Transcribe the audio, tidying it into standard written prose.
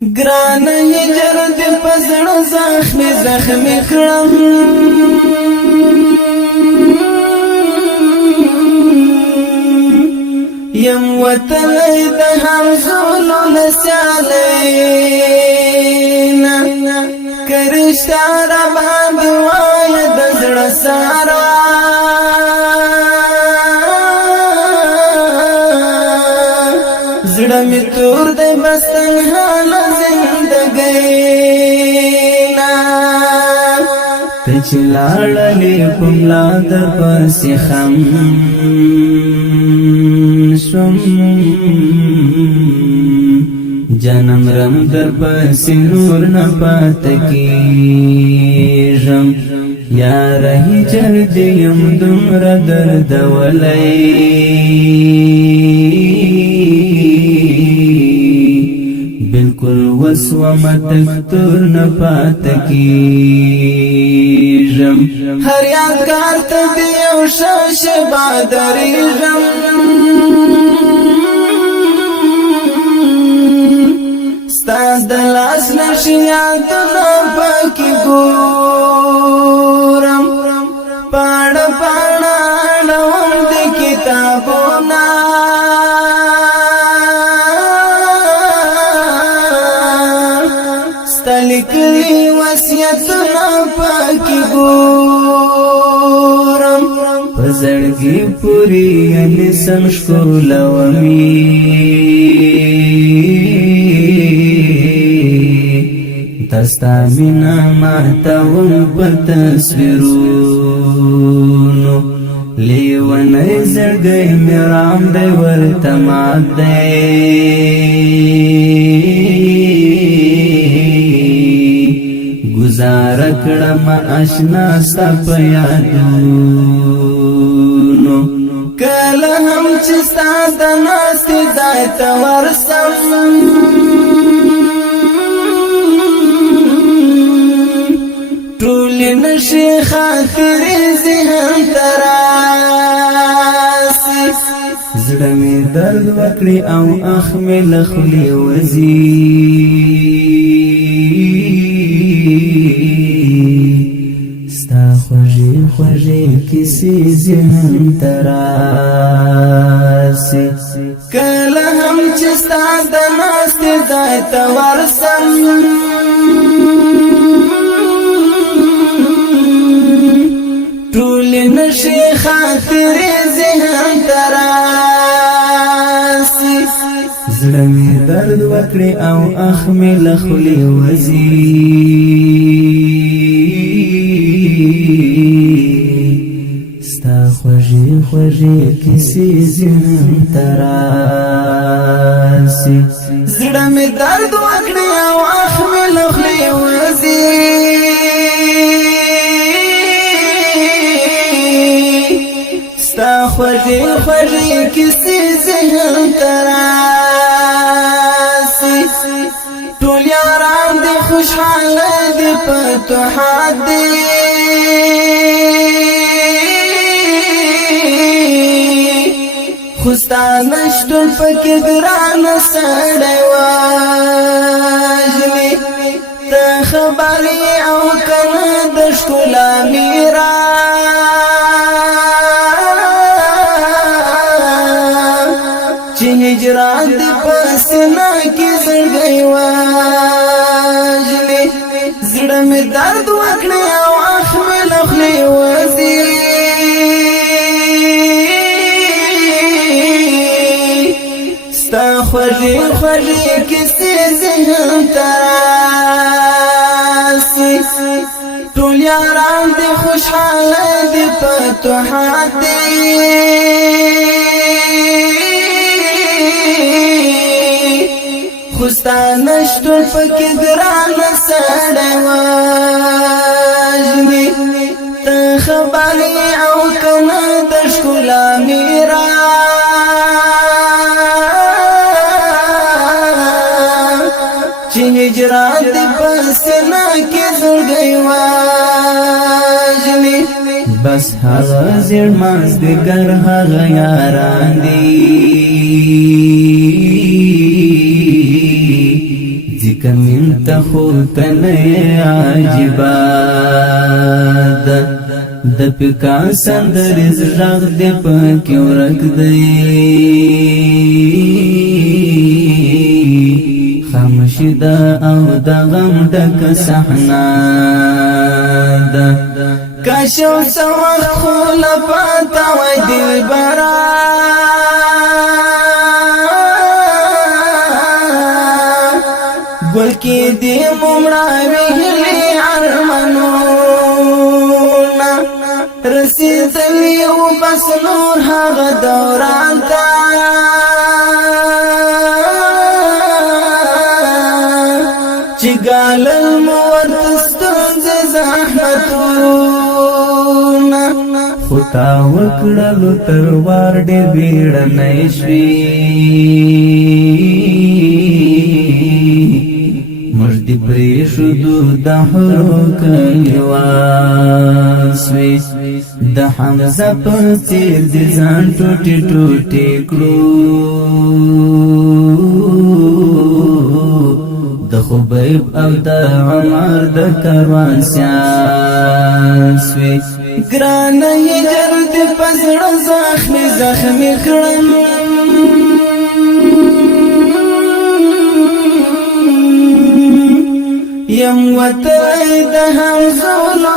گران هجر دل پزړو زخمی زخمی کړم یم وتلی د همزولو نسیالینا کرشتا را باندې وای د زړه سارا زړه می تور دی بس تنها زندګینا ته چې لاړلې پملا د پسې خم شم جنم رم در پسې نور نه پاتې کېږم یار هجر دې یم دومره درد ولی بالکل وسومه تکتور نه پاتې کېږم هر یادګار ته دې یو شیبه درېږم ستا د لاس نقش یادونه پکې ګورم پاڼه پاڼه اړوم د کتابونه ستا لیکلي وصیتونه پکې ګورم په زړګي پورې یې سم ښکلومې دستا مینا ماتاون په تصویرونو لیونی زړګی مې رام دی ورته مات دی گزاره کړم اشنا ستا په یادونو کله هم چې ستا د ناستې ځای ته ورسم ټولې نشي خاطرې ذهن ته راسي زړه مې درد وکړي او اخ مې له خولې وځي ستا خوږې خوږې کیسې ذهن ته راسي کله هم چې ستا د ناستې ځای ته ورسم ټولې نشي خاطرې ذهن ته راسي زړه مې درد وکړي او اخ مې له خولې وځي ستا خوږې خوږې کیسې ذهن ته راسي زړه مې درد وکړي او اخ مې له خولې وځي ستا خوږې خوږې کیسې ذهن ته راسي ټول یاران دې خوشحاله دې فتوحات دې خو ستا نشتون پکې ګرانه سړی وژني ته خبر یې او که نه د ښکلا هجران دی پسنا کی زړګي واجلې زړه مې درد وکړي او اخ مې له خولې وځي ستا خوږې خوږې کیسې ذهن ته راسي ټول یاران دې خوشحاله دې فتوحات دې خوستا نشتون پکې ګرانه سړی وژني ته خبر یې او که نه د ښکلا چې هجران دې په سینه کې زړګی وژني بس هغه زیړ مازدیګر هغه یاران دي ذکر من تخوتن عجباد د پکا سندر زرغ دی پاکی ورک دی خاموشی دا او دا غم ډک صحنا دا کاشو سوخ خول پاتا وی دل برا گل کی دی ممراوی هلی عرمنونا رسیدلی و بس نور حق دوران تا چگال المورد ستنز زحمتونا خطا وکڑلو تروار دیر بیڑ نیشوی مجد پریشدو دحرو کلیواسوی د حمزه پر تیر دی ځان ټوټي ټوټي کړو د خبیب او د عمر د کاروان سیاسوی ګران یې جرد پزړه زخمي کړم یم وته د همزولو